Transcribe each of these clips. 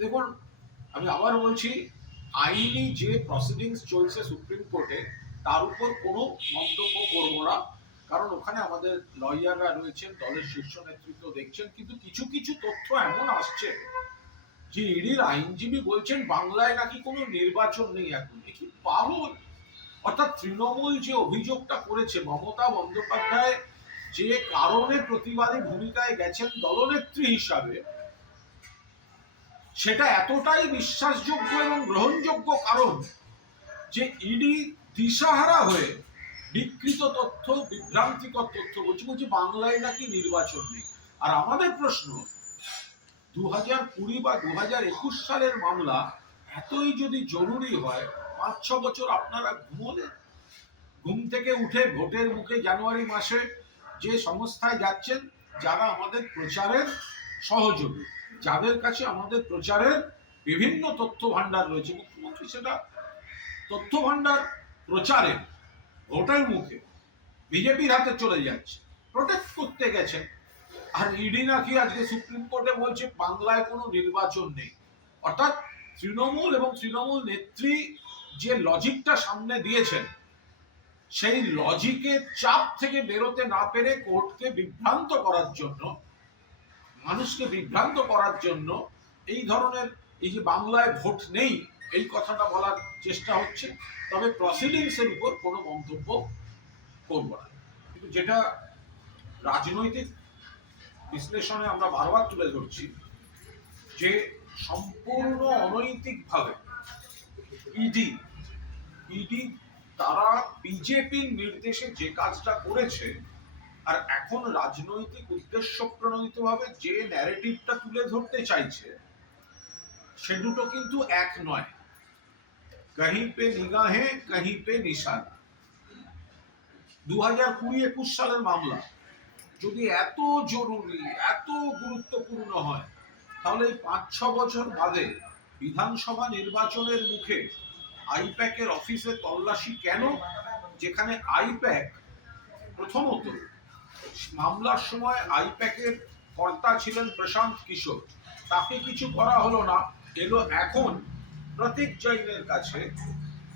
দেখুন, আমি আবার বলছি, আইনি যে প্রসিডিংস চলছে সুপ্রিম কোর্টে তার উপর কোনো মন্তব্য করব না, কারণ ওখানে আমাদের লয়াররা রয়েছেন, দলের শীর্ষ নেতৃত্ব দেখছেন। কিন্তু কিছু কিছু তথ্য এমন আসছে যে ইডির আইনজীবী বলছেন বাংলায় নাকি কোনো নির্বাচন নেই এখন। কি পাগল! অর্থাৎ তৃণমূল যে অভিযোগটা করেছে, মমতা বন্দ্যোপাধ্যায় যে কারণে প্রতিবাদী ভূমিকায় গেছেন দলনেত্রী হিসাবে, সেটা এতটাই বিশ্বাসযোগ্য এবং গ্রহণযোগ্য কারণ যে ইডি দিশাহারা হয়ে বিকৃত তথ্য, বিভ্রান্তিকর তথ্য বলছে বাংলায় নাকি নির্বাচন নেই। আর আমাদের প্রশ্ন, 2020 বা 2021 সালের মামলা এতই যদি জরুরি হয়, 5-6 বছর আপনারা ঘুমোলেন? ঘুম থেকে উঠে ভোটের মুখে জানুয়ারি মাসে যে সংস্থায় যাচ্ছেন, যারা আমাদের প্রচারের সহযোগী, যাদের কাছে আমাদের প্রচারের বিভিন্ন তথ্য ভান্ডার রয়েছে, মুখ্যমন্ত্রী সেটা তথ্য ভান্ডার প্রচারে ভোটের মুখে বিজেপির হাতে চলে যাচ্ছে, প্রোটেক্ট করতে গেছেন। আর ইডি নাকি আজকে সুপ্রিম কোর্টে বলছে বাংলায় কোনো নির্বাচন নেই। অর্থাৎ তৃণমূল এবং তৃণমূল নেত্রী যে লজিকটা সামনে দিয়েছেন, সেই লজিকের চাপ থেকে বেরোতে না পেরে কোর্টকে বিভ্রান্ত করার জন্য, মানুষকে বিভ্রান্ত করার জন্য এই ধরনের, এই যে বাংলায় ভোট নেই এই কথাটা বলার চেষ্টা হচ্ছে। তবে প্রসিডিংসের উপর কোনো মন্তব্য করব না। কিন্তু যেটা রাজনৈতিক বিশ্লেষণে আমরা বারবার তুলে ধরছি, যে সম্পূর্ণ অনৈতিকভাবে ইডি ইডি তারা বিজেপির নির্দেশে যে কাজটা করেছে, আর এখন রাজনৈতিক উদ্দেশ্য প্রণোদিতভাবে যে ন্যারেটিভটা তুলে ধরতে চাইছে, সে দুটো কিন্তু এক নয়। কहीं पे निगाहे कहीं पे निशान। 2020-21 সালের মামলা যদি এত জরুরি, এত গুরুত্বপূর্ণ হয়, তাহলে এই 5-6 বছর বাদে বিধানসভা নির্বাচনের মুখে আইপ্যাকের অফিসে তল্লাশি কেন? যেখানে আইপ্যাক প্রথমত মামলার সময় আইপ্যাকের কর্তা ছিলেন প্রশান্ত কিশোর, তাকে কিছু করা হলো না, এলো এখন প্রতীক জৈনের কাছে,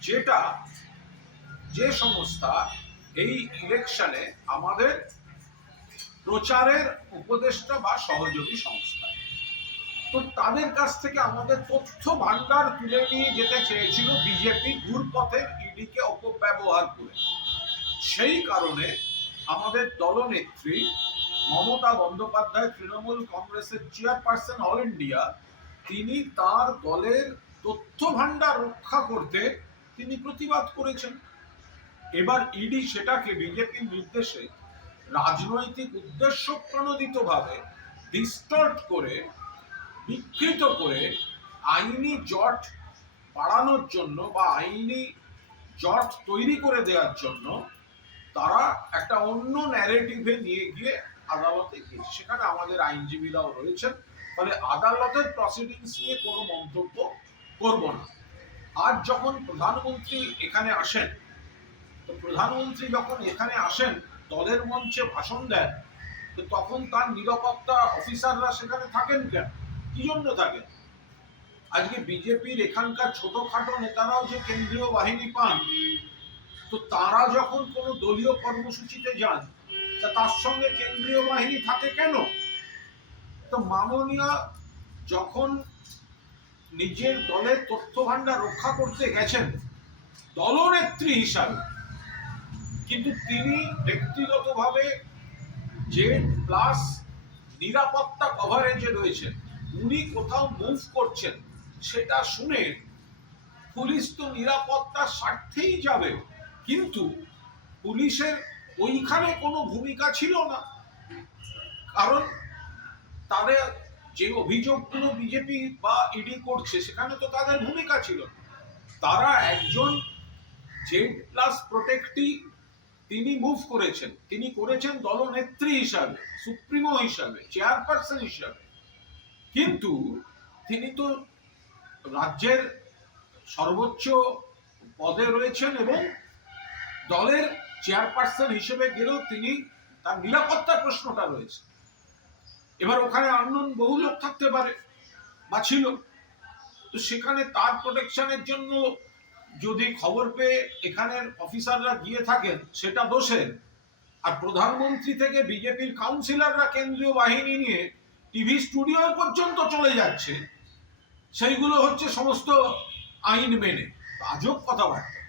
যেটা যে সংস্থা এই ইলেকশনে আমাদের প্রচারের উপদেষ্টা বা সহযোগী সংস্থা। তো তাদের কাছ থেকে আমাদের তথ্য ভান্ডার তুলে নিয়ে যেতে চেয়েছিল বিজেপি ঘুরপথের ইডিকে অপব্যবহার করে। সেই কারণে আমাদের দলনেত্রী মমতা বন্দ্যোপাধ্যায়, তৃণমূল কংগ্রেসের চেয়ারপারসন অল ইন্ডিয়া, তিনি তার দলের তথ্য ভান্ডার রক্ষা করতে তিনি প্রতিবাদ করেছেন। এবার ইডি সেটাকে বিজেপির নির্দেশে রাজনৈতিক উদ্দেশ্য প্রণোদিতভাবে ডিস্টর্ট করে, বিকৃত করে, আইনি জট বাড়ানোর জন্য বা আইনি জট তৈরি করে দেওয়ার জন্য তারা একটা অন্য ন্যারেটিভে নিয়ে গিয়ে আদালতে গিয়েছে। সেখানে আমাদের আইনজীবীরাও রয়েছেন, ফলে আদালতের প্রসিডিংস নিয়ে কোনো মন্তব্য করব না। আজ যখন প্রধানমন্ত্রী এখানে আসেন, তো প্রধানমন্ত্রী যখন এখানে আসেন দলের মঞ্চে ভাষণ দেন, তো তখন তার নিরাপত্তা অফিসাররা সেখানে থাকেন কেন? কি জন্য থাকেন? আজকে বিজেপির এখানকার ছোটখাটো নেতারাও যে কেন্দ্রীয় বাহিনী পান, তো তারা যখন কোনো দলীয় কর্মসূচিতে যান, তা তার সঙ্গে কেন্দ্রীয় বাহিনী থাকে কেন? তো মাননীয় যখন নিজের দলের তথ্য ভান্ডার রক্ষা করতে গেছেন দলনেত্রী হিসাবে, কিন্তু তিনি ব্যক্তিগতভাবে যে প্লাস নিরাপত্তা কভারেজে রয়েছেন, উনি কোথাও মুভ করছেন, সেটা শুনে পুলিশ তো নিরাপত্তার স্বার্থেই যাবে, কিন্তু পুলিশের ওইখানে কোনো ভূমিকা ছিল না। কারণ তাদের যে অভিযোগগুলো বিজেপি বা ইডি করছে, সেখানে তো তাদের ভূমিকা ছিল। তারা একজন জেড প্লাস প্রোটেক্টি তিনি মুভ করেছেন, তিনি করেছেন দলনেত্রী হিসাবে, সুপ্রিমো হিসাবে, চেয়ারপারসন হিসাবে, কিন্তু তিনি তো রাজ্যের সর্বোচ্চ পদে রয়েছেন এবং দলের চেয়ারপারসন হিসেবে গেলেও তিনি তার নিরাপত্তার প্রশ্নটা রয়েছে। এবার ওখানে আননোন বহু লোক থাকতে পারে বা ছিল, তো সেখানে তার প্রোটেকশনের জন্য যদি খবর পেয়ে এখানের অফিসাররা গিয়ে থাকেন সেটা দোষের, আর প্রধানমন্ত্রী থেকে বিজেপির কাউন্সিলররা কেন্দ্রীয় বাহিনী নিয়ে টিভি স্টুডিও পর্যন্ত চলে যাচ্ছে, সেইগুলো হচ্ছে সমস্ত আইন মেনে। আজব কথাবার্তা।